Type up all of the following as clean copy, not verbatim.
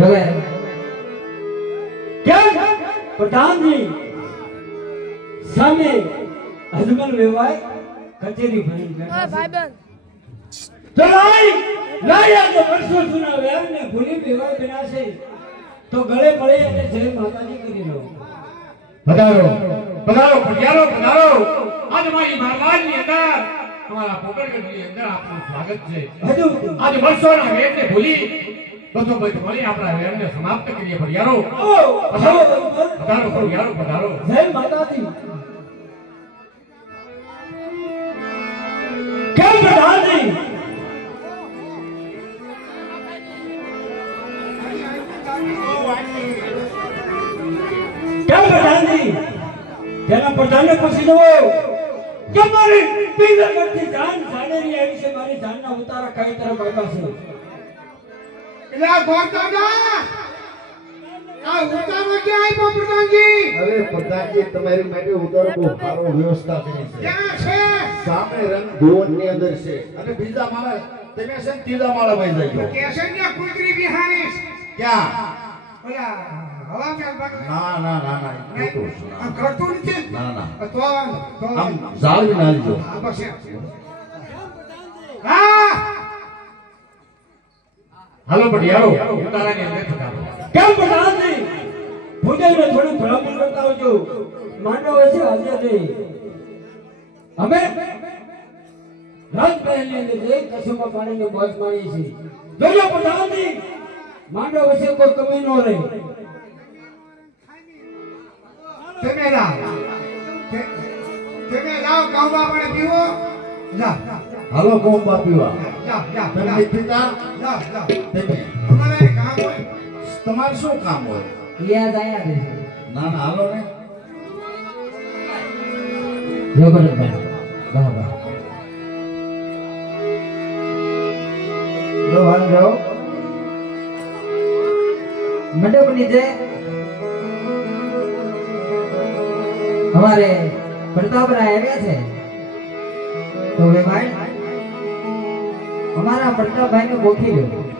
હવે કેમ પ્રધાનજી સામે હજમલ વેવાય કચેરી ભરી બેઠા ભાઈબંધ તો લાયા તો વર્ષો જૂના વેરને ભૂલી વેવાય વિનાશે તો ગળે મળે અને જય માતાજી કરી લો પધારો પધારો પધારો પધારો આજ મારી મહારાજની અંદર તમારા પોકળગઢની અંદર આપનું સ્વાગત છે હજુ આજ વર્ષોના વેરને ભૂલી બધો બધો મળી આપણા વેરને સમાપ્ત કરીએ પધારો પધારો પધારો પધારો પધારો જય માતાજી કેમ પ્રધાનજી કેમ પ્રધાનજી તેના પ્રધાનને પૂછી લો કે મારી પીગળથી જાન જાનેરી આવી છે મારી જાનના ઉતારા કઈ તરફ આવ્યા છે એલા ગોરદાદા આ ઉતારો ક્યાં આવ્યો પ્રધાનજી અરે પ્રધાનજી તમારી માટે ઉતારો બહુ સારો વ્યવસ્થા કરી છે ક્યાં છે સામે રંગ ધોવનની અંદર છે અને બીજા માળા તમે છે ને ત્રીજા માળામાં જજો કેશન્યા કુલગરી બિહારીસ ક્યાં ઓલા હવા મેલ બાકી ના ના ના ના આ કરતું નથી ના ના તો આમ જાળવી નાખજો આ બસ હા હાલો પટિયારો ઉતારાની અંદર પધારો કેમ પ્રધાનજી ભૂદેવને થોડું ભલામણ કરતા આવજો માંડવ છે આજે નહીં અમે રાજમહેલની અંદર જઈ કસુમાં પાણીની મોજ માણી છે જોજો પ્રધાનજી માંડવ છે કોઈ કમી ન રહે તમે જાઓ ગામમાં પાણી પીવો જા હાલો કોમ પીવા જા જા તમે પીતા જા જા તમે અમારે કામ હોય તમારે શું કામ હોય યાદ આયા દે ના ના હાલો ને જબરદસ્ત બાબા લો હાલ જાઓ મંડપ નીચે हमारे प्रतापराय આવ્યા છે તો વે ભાઈ हमारा प्रतापભાઈ ને ગોખી લો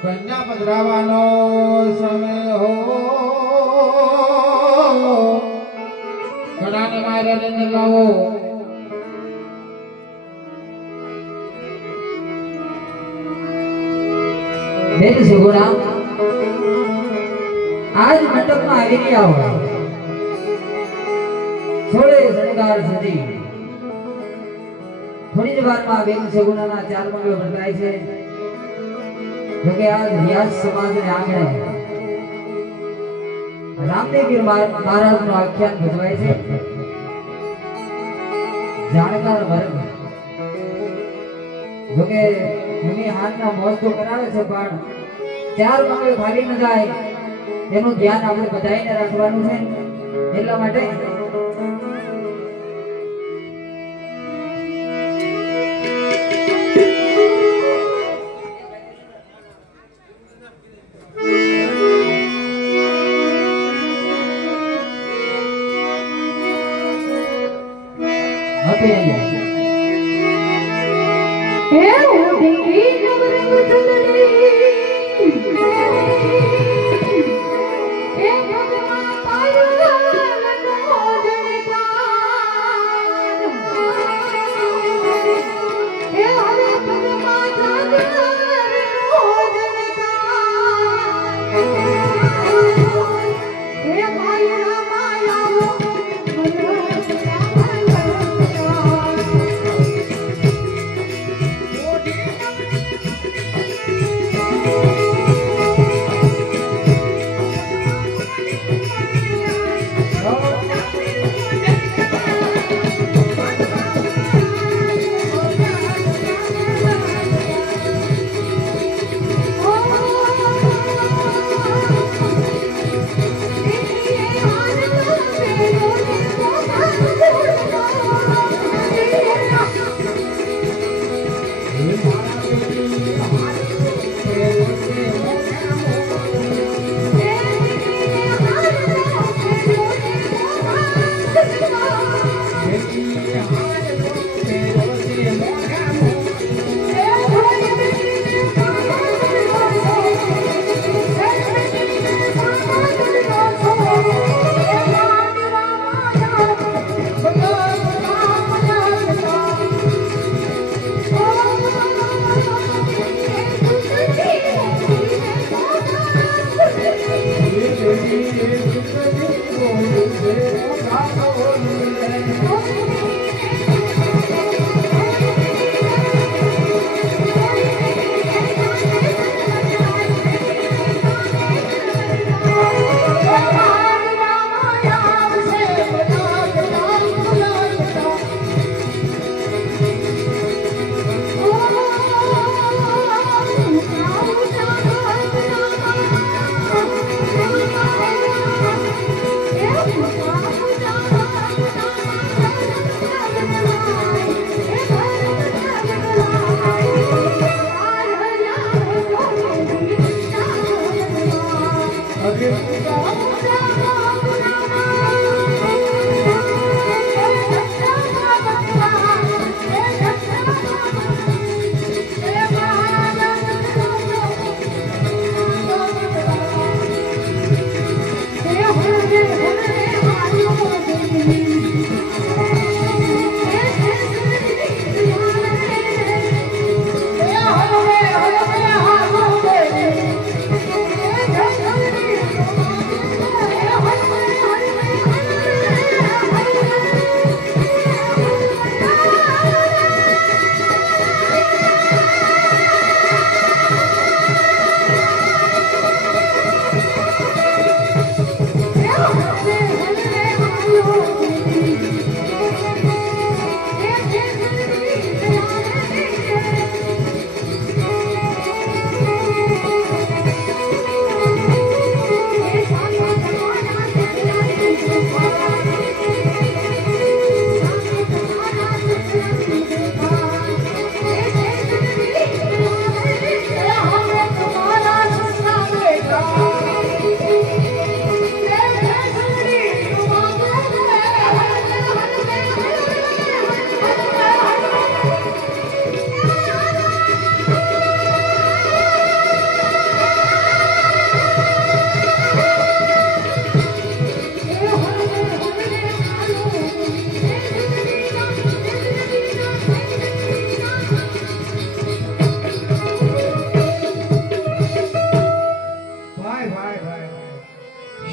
કન્યા પધરાવાનો સમય હો કડાને મારે લાવો બેન સુગુણા આજ મંડપમાં આવી ગયા હોય થોડે શણગાર સજી થોડી જ વારમાં બેન સુગુણાના ચાર મંગળ વર્તાય છે જોકે આજ રિયાઝ સમાજને આંગણે રામદેવગીર મહારાજનું આખ્યાન ભજવાય છે જાણકાર વર્ગ જોકે મમ્મી હાથના મોજ તો કરાવે છે પણ ચાર મંગળ ખાલી ન જાય એનું ધ્યાન આપણે બધાઈને રાખવાનું છે એટલા માટે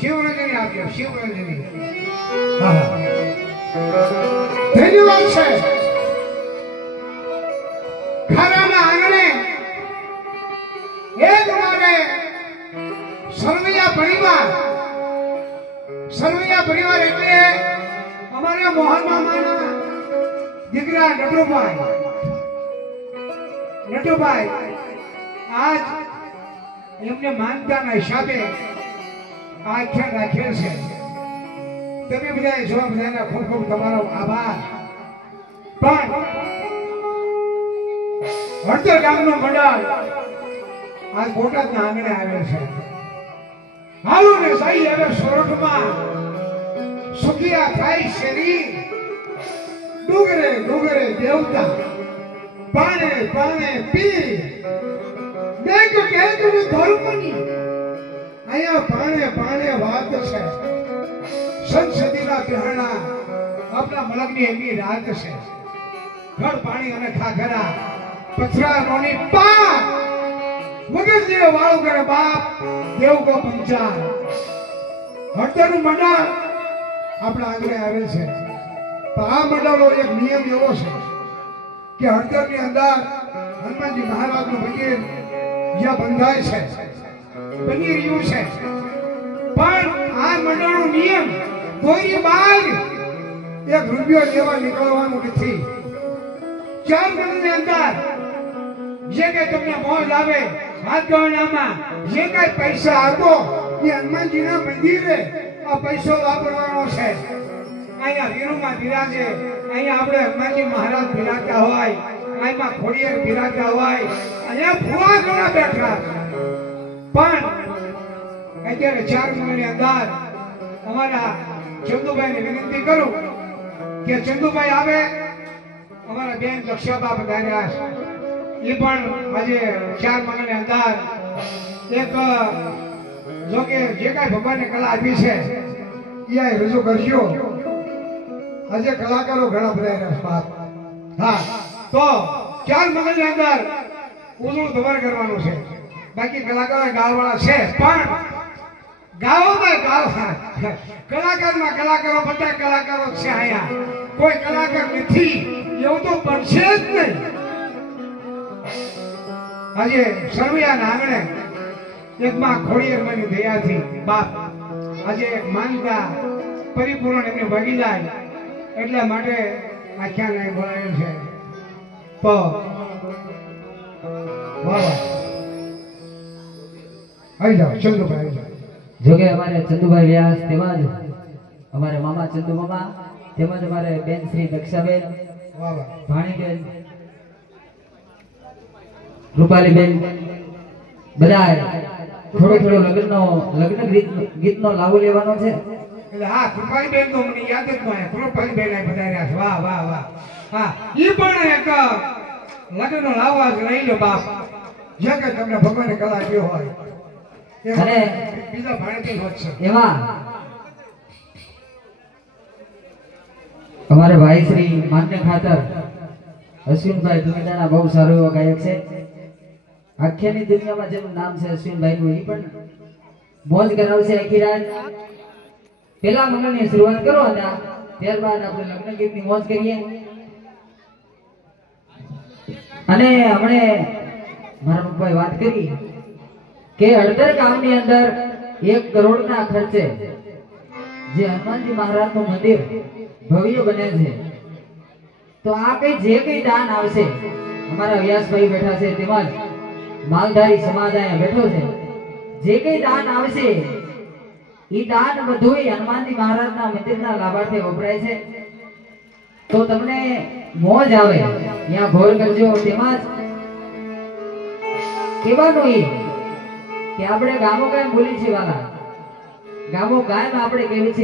શિવરંજની આપ્યો શિવરંજની હા ધન્યવાદ છે ઘરના આંગણે એક માટે સરવૈયા પરિવાર એટલે અમારા મોહન મામાના દીકરા નટુભાઈ આજ એમને માનતાના હિસાબે આખ્યાન રાખેલ છે તમે બધા જોવા બધાના ખૂબ ખૂબ તમારો આભાર પણ હળદર ગામનો મંડળ આજ બોટાદના આંગણે આવેલ છે હાલો ને સાઈ હવે સોરઠમાં સુખિયા થાય શેરી ડુગરે ડુગરે દેવતા પાણે પાણે પી દેખ કેક નું ધર્મની આયા પાણે પાણે વાત છે સંસદીના પહેણા આપણા મલકની એમની રાત છે ઘર પાણી અને ખાખરા પથરા રોની પા મગર જે વાળું કરે બાપ દેવ કો પંચાર હળદરનું મંડળ આપણા આંગણે આવે છે પણ આ મંડળનો એક નિયમ એવો છે કે હળદરની અંદર હનુમાનજી મહારાજનું મંદિર જ્યાં બંધાય છે બની રહ્યું છે પણ આ મંડળનો નિયમ કોઈ બાર એક રૂપિયો લેવા નીકળવાનું નથી 4 મહિનાની અંદર જે કે તમને મોજ આવે હાથ ગણનામાં જે કઈ પૈસા આપો એ હનુમાનજીના મંદિરે આ પૈસો વાપરવાનો છે અહીંયા વીરુમાં બિરાજે અહીંયા આપણે હનુમાનજી મહારાજ બિરાજતા હોય અહીંયા ખોડિયાર બિરાજતા હોય અહીંયા ફુવા ઘણા બેઠા પણ અત્યારે 4 મહિનાની અંદર અમારા ચંદુભાઈને વિનંતી કરું કે ચંદુભાઈ આવે અમારા બેન દક્ષાબા પધાર્યા છે એ પણ આજે 4 મહિનાની અંદર એક જો કે જે કાંઈ ભગવાનને કલા આપી છે એ રજૂ કરજો આજે કલાકારો ઘણા બધા રહ્યા હા તો 4 મહિનાની અંદર ઉજળું ધમાલ કરવાનું છે બાકી કલાકારો ગાવાવાળા છે પણ ગાવામાં કલાકારો બધા કલાકારો છે અહીંયા કોઈ કલાકાર નથી એવું તો બનશે જ નહીં આજે સરવૈયાના આંગણે એક માં ખોડિયારમાંની દયાથી બાપ આજે એક માનતા પરિપૂર્ણ એમને વગી જાય એટલા માટે આખ્યાન અહીં બોલાયેલ છે તો વાહ આવી જાઓ ચંદુભાઈ આવી જાઓ જોકે અમારે ચંદુભાઈ વ્યાસ તેમજ અમારે મામા ચંદુ મામા તેમજ અમારે બેન શ્રી દક્ષાબેન વાહ વાહ ભાણીબેન રૂપાલીબેન બધા થોડો લગ્ન ગીતનો લાવો લેવાનો છે એટલે હા કૃપાલીબેન તો મને યાદ જ નહીં કૃપાલીબેન આ પધાર્યા છે વાહ વાહ વાહ હા ઈ પણ એક લગ્નનો લાવો જ લઈ લો બાપ જે કે તમને ભગવાને કલા આપ્યો હોય અને બીજા ભાણેથી હોત છે એમાં અમારે ભાઈ શ્રી માન્ય ખાતર અશ્વિનભાઈ ધુમેદાના બહુ સારો એવો ગાયક છે આખ્યાની દુનિયામાં જેનું નામ છે અશ્વિનભાઈ નું એ પણ મોજ કરાવશે આખી રાત પેલા મંગળની શરૂઆત કરો અને ત્યારબાદ આપણે લગ્ન ગીતની મોજ કરીએ અને હમણે મારા પપ્પાએ વાત કરી કે હળદર ગામની અંદર 1 કરોડના ખર્ચે જે હનુમાનજી મહારાજનું મંદિર ભવ્ય બને છે તો આ જે કઈ દાન આવશે અમારા વ્યાસભાઈ બેઠા છે તેમજ માલધારી સમાજ અહીંયા બેઠો છે જે કઈ દાન આવશે એ દાન બધું હનુમાનજી મહારાજના મંદિરના લાભાર્થે વપરાય છે તો તમને મોજ આવે અહીંયા ઘોર કરજો તેમજ કહેવાનું એ કે આપણે ગામો કાયમ બોલી છીએ વાલા ગામો કાયમ આપણે કેવી છે